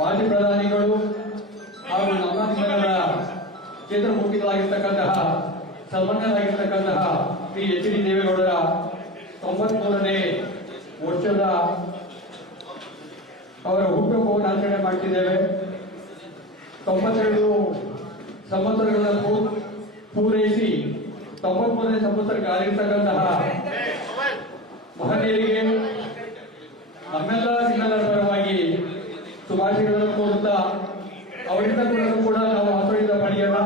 ಮಾಜಿ ಪ್ರಧಾನಿಗಳು ಹಾಗೂ ನಮ್ಮ ನಿಮ್ಮೆಲ್ಲರ ಕ್ಷೇತ್ರಮೂರ್ತಿಗಳಾಗಿರ್ತಕ್ಕಂತಹ ಸನ್ಮಾನ್ಯರಾಗಿರ್ತಕ್ಕಂತಹ ಶ್ರೀ ಎಚ್ ಡಿ ದೇವೇಗೌಡರ 93ನೇ ವರ್ಷದ ಅವರ ಹುಟ್ಟುಹಬ್ಬವನ್ನು ಆಚರಣೆ ಮಾಡ್ತಿದ್ದೇವೆ. 92 ಸಂವತ್ಸರಗಳನ್ನು ಪೂರೈಸಿ 93ನೇ ಸಂವತ್ಸರಕ್ಕೆ ಆಗಿರ್ತಕ್ಕಂತಹ ಮಹನೀಯರಿಗೆ ನಿಮ್ಮೆಲ್ಲರ ಪರವಾಗಿ ಶುಭಾಶಯಗಳನ್ನು ಕೋರುತ್ತಾ ಅವರಿಂದ ಕೂಡ ನಾವು ಆಶೀರ್ವಾದ ಪಡೆಯೋಣ.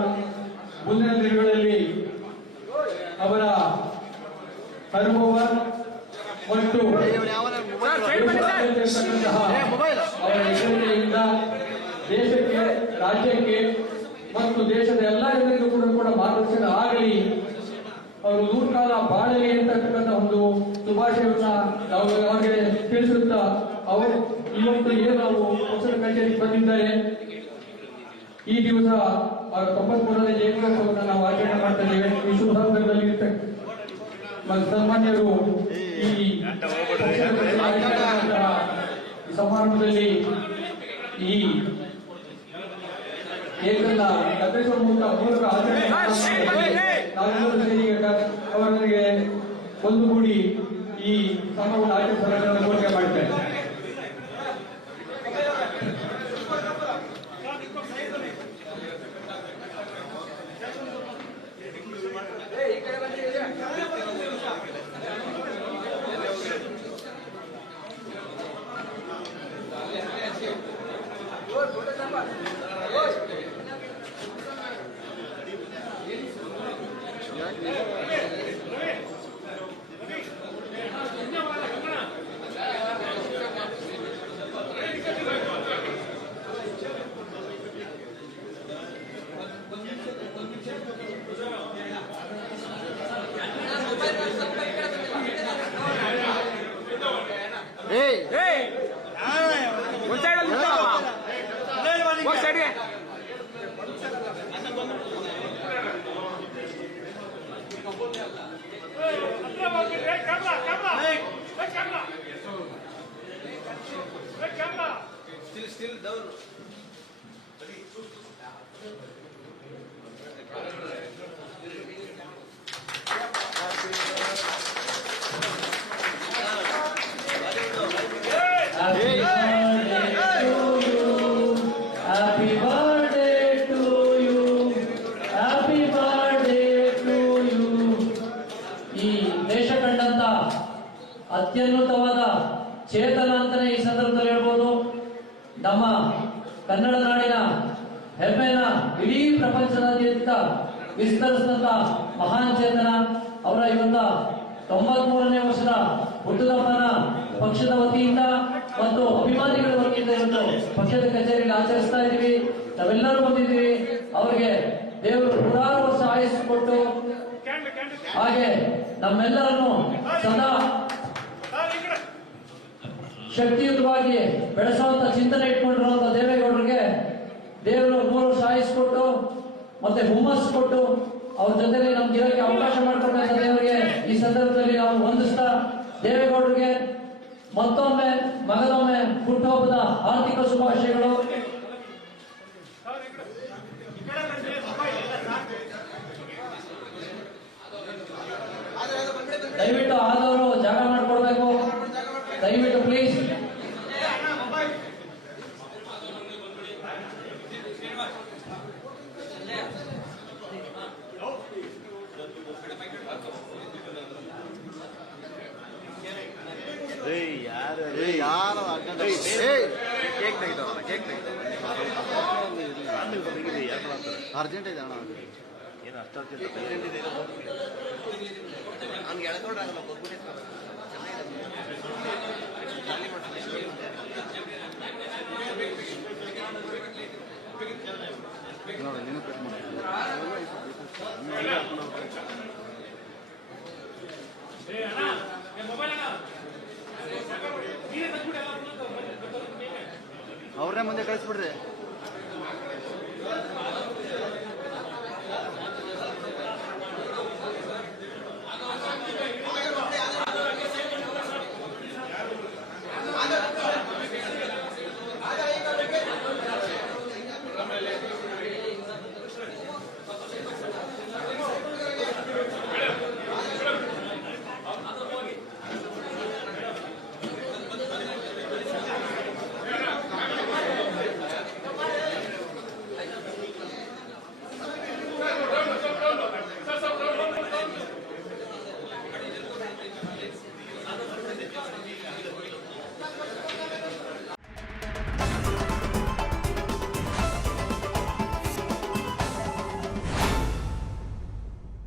ಮುಂದಿನ ದಿನಗಳಲ್ಲಿ ಅವರ ಅನುಭವ ಮತ್ತು ಅವರ ಹೆಗ್ಗಳಿಕೆಯಿಂದ ದೇಶಕ್ಕೆ, ರಾಜ್ಯಕ್ಕೆ ಮತ್ತು ದೇಶದ ಎಲ್ಲ ಜನರಿಗೂ ಕೂಡ ಮಾರ್ಗದರ್ಶನ ಆಗಲಿ, ಅವರು 100 ಕಾಲ ಬಾಳಲಿ ಅಂತಕ್ಕಂಥ ಒಂದು ಶುಭಾಶಯವನ್ನ ನಾವು ಅವರಿಗೆ ತಿಳಿಸುತ್ತಾ, ಅವರು ಇವತ್ತು ಏನು ನಾವು ಪಕ್ಷದ ಕಚೇರಿಗೆ ಬಂದಿದ್ದಾರೆ, ಈ ದಿವಸ ಅವರ 93ನೇ ಜಯಂತ್ಯೋತ್ಸವವನ್ನು ನಾವು ಆಚರಣೆ ಮಾಡ್ತಾ ಇದ್ದೇವೆ. ಈ ಶುಭ ಸಂದರ್ಭದಲ್ಲಿ ಸನ್ಮಾನ್ಯರು ಈ ಸಮಾರಂಭದಲ್ಲಿ ಈ ಏಕನ್ನ ಕತ್ತರಿಸುವ ಮೂಲಕ ಆಚರಣೆ ಅವರಿಗೆ ಒಂದುಗೂಡಿ ಈ ಸಮಾರಂಭದ ಆಚರಣೆ ಕೋರಿಕೆ ಮಾಡುತ್ತೇನೆ. Still down. ಅತ್ಯುನ್ನತವಾದ ಚೇತನ ಅಂತಾನೆ ಈ ಸಂದರ್ಭದಲ್ಲಿ ಹೇಳ್ಬೋದು. ನಮ್ಮ ಕನ್ನಡ ನಾಡಿನ ಹೆಮ್ಮೆನ ಇಡೀ ಪ್ರಪಂಚದಾದ್ಯಂತ ವಿಸ್ತರಿಸಿದಂತ ಮಹಾನ್ ಚೇತನ ಅವರ ಇವತ್ತ 93ನೇ ವರ್ಷದ ಹುಟ್ಟುಹಬ್ಬನ ಪಕ್ಷದ ವತಿಯಿಂದ ಮತ್ತು ಅಭಿಮಾನಿಗಳ ವತಿಯಿಂದ ಇವತ್ತು ಪಕ್ಷದ ಕಚೇರಿಯಲ್ಲಿ ಆಚರಿಸ್ತಾ ಇದ್ದೀವಿ. ನಾವೆಲ್ಲರೂ ಬಂದಿದ್ದೀವಿ. ಅವರಿಗೆ ದೇವರು 100 ವರ್ಷ ಆಯುಸ್ಸು ಕೊಟ್ಟು ಹಾಗೆ ನಮ್ಮೆಲ್ಲರನ್ನು ಸದಾ ಶಕ್ತಿಯುತವಾಗಿ ಬೆಳೆಸುವಂತ ಚಿಂತನೆ ಇಟ್ಕೊಂಡಿರುವಂತ ದೇವೇಗೌಡರಿಗೆ ದೇವರು 3 ವರ್ಷ ಆಯುಸ್ಕೊಟ್ಟು ಮತ್ತೆ ಹುಮ್ಮಸ್ಸು ಕೊಟ್ಟು ಅವ್ರ ಜೊತೆಲಿ ನಮ್ಗೆ ಇರೋಕ್ಕೆ ಅವಕಾಶ ಮಾಡಿಕೊಟ್ಟಂತ ದೇವರಿಗೆ ಈ ಸಂದರ್ಭದಲ್ಲಿ ನಾವು ವಂದಿಸ್ತಾ ದೇವೇಗೌಡರಿಗೆ ಮತ್ತೊಮ್ಮೆ ಮಗದೊಮ್ಮೆ ಹುಟ್ಟುಹಬ್ಬದ ಆರ್ಥಿಕ ಶುಭಾಶಯಗಳು. ದಯವಿಟ್ಟು ಆದವರು ಜಾಗ ಮಾಡಿಕೊಡ್ಬೇಕು, ದಯವಿಟ್ಟು ಪ್ಲೀಸ್. ಅರ್ಜೆಂಟ್ ಇದೆ ಅಣ್ಣ, ಏನು ಅಷ್ಟು ಅರ್ಜೆಂಟ್ ಇದೆ ಹಂಗೆ ಎಳ್ಕೊಂಡ್ರಾಗಲ್ಲ ನೋಡಿ ನೀನು ಕಟ್ ಮಾಡಿ ಅವ್ರನ್ನೇ ಮುಂದೆ ಕಳಿಸ್ಬಿಡ್ರಿ.